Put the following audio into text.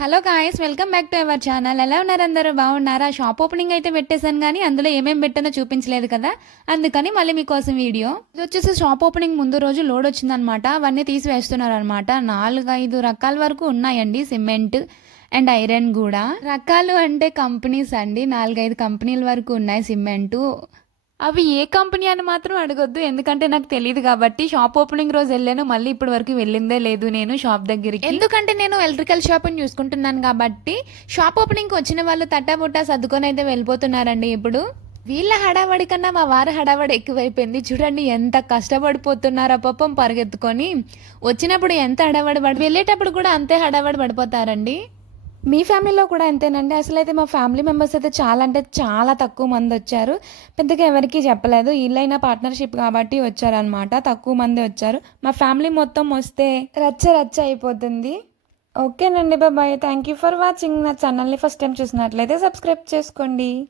Hello guys welcome back to our channel ఎలా ఉన్నారు అందరూ? బాగున్నారా? షాప్ ఓపెనింగ్ అయితే పెట్టేశాను కానీ అందులో ఏమేమి పెట్టానో చూపించలేదు కదా. అందుకని మళ్ళీ మీకోసం వీడియో. ఇది వచ్చేసి షాప్ ఓపెనింగ్ ముందు రోజు లోడ్ వచ్చిందనమాట అవన్నీ తీసి వేస్తున్నారు అనమాట నాలుగు ఐదు రకాల వరకు ఉన్నాయండి. సిమెంట్ అండ్ ఐరన్ కూడా. రకాలు అంటే కంపెనీస్ అండి. నాలుగైదు కంపెనీల వరకు ఉన్నాయి సిమెంటు అవి ఏ కంపెనీ అని మాత్రం అడగొద్దు. ఎందుకంటే నాకు తెలియదు కాబట్టి షాప్ ఓపెనింగ్ రోజు వెళ్ళాను. మళ్ళీ ఇప్పటి వరకు వెళ్ళిందే లేదు నేను షాప్ దగ్గరికి. ఎందుకంటే నేను ఎలక్ట్రికల్ షాప్ చూసుకుంటున్నాను కాబట్టి షాప్ ఓపెనింగ్ వచ్చిన వాళ్ళు తట్టాబుట్టా సర్దుకొని అయితే వెళ్ళిపోతున్నారండి ఇప్పుడు. వీళ్ళ హడావడి కన్నా మా వారి హడావడి ఎక్కువైపోయింది. చూడండి ఎంత కష్టపడిపోతున్నారో పాపం పరిగెత్తుకొని. వచ్చినప్పుడు ఎంత హడావడి పడి వెళ్ళేటప్పుడు కూడా అంతే హడావడి పడిపోతారండి. మీ ఫ్యామిలీలో కూడా అంతేనండి. అసలు అయితే మా ఫ్యామిలీ మెంబర్స్ అయితే చాలా అంటే చాలా తక్కువ మంది వచ్చారు. పెద్దగా ఎవరికీ చెప్పలేదు. ఇల్లైన పార్ట్నర్షిప్ కాబట్టి వచ్చారనమాట తక్కువ మంది వచ్చారు. మా ఫ్యామిలీ మొత్తం వస్తే రచ్చ రచ్చ అయిపోతుంది. ఓకేనండి. బాబాయ్ థ్యాంక్ యూ ఫర్ వాచింగ్. నా ఛానల్ని ఫస్ట్ టైం చూసినట్లయితే సబ్స్క్రైబ్ చేసుకోండి.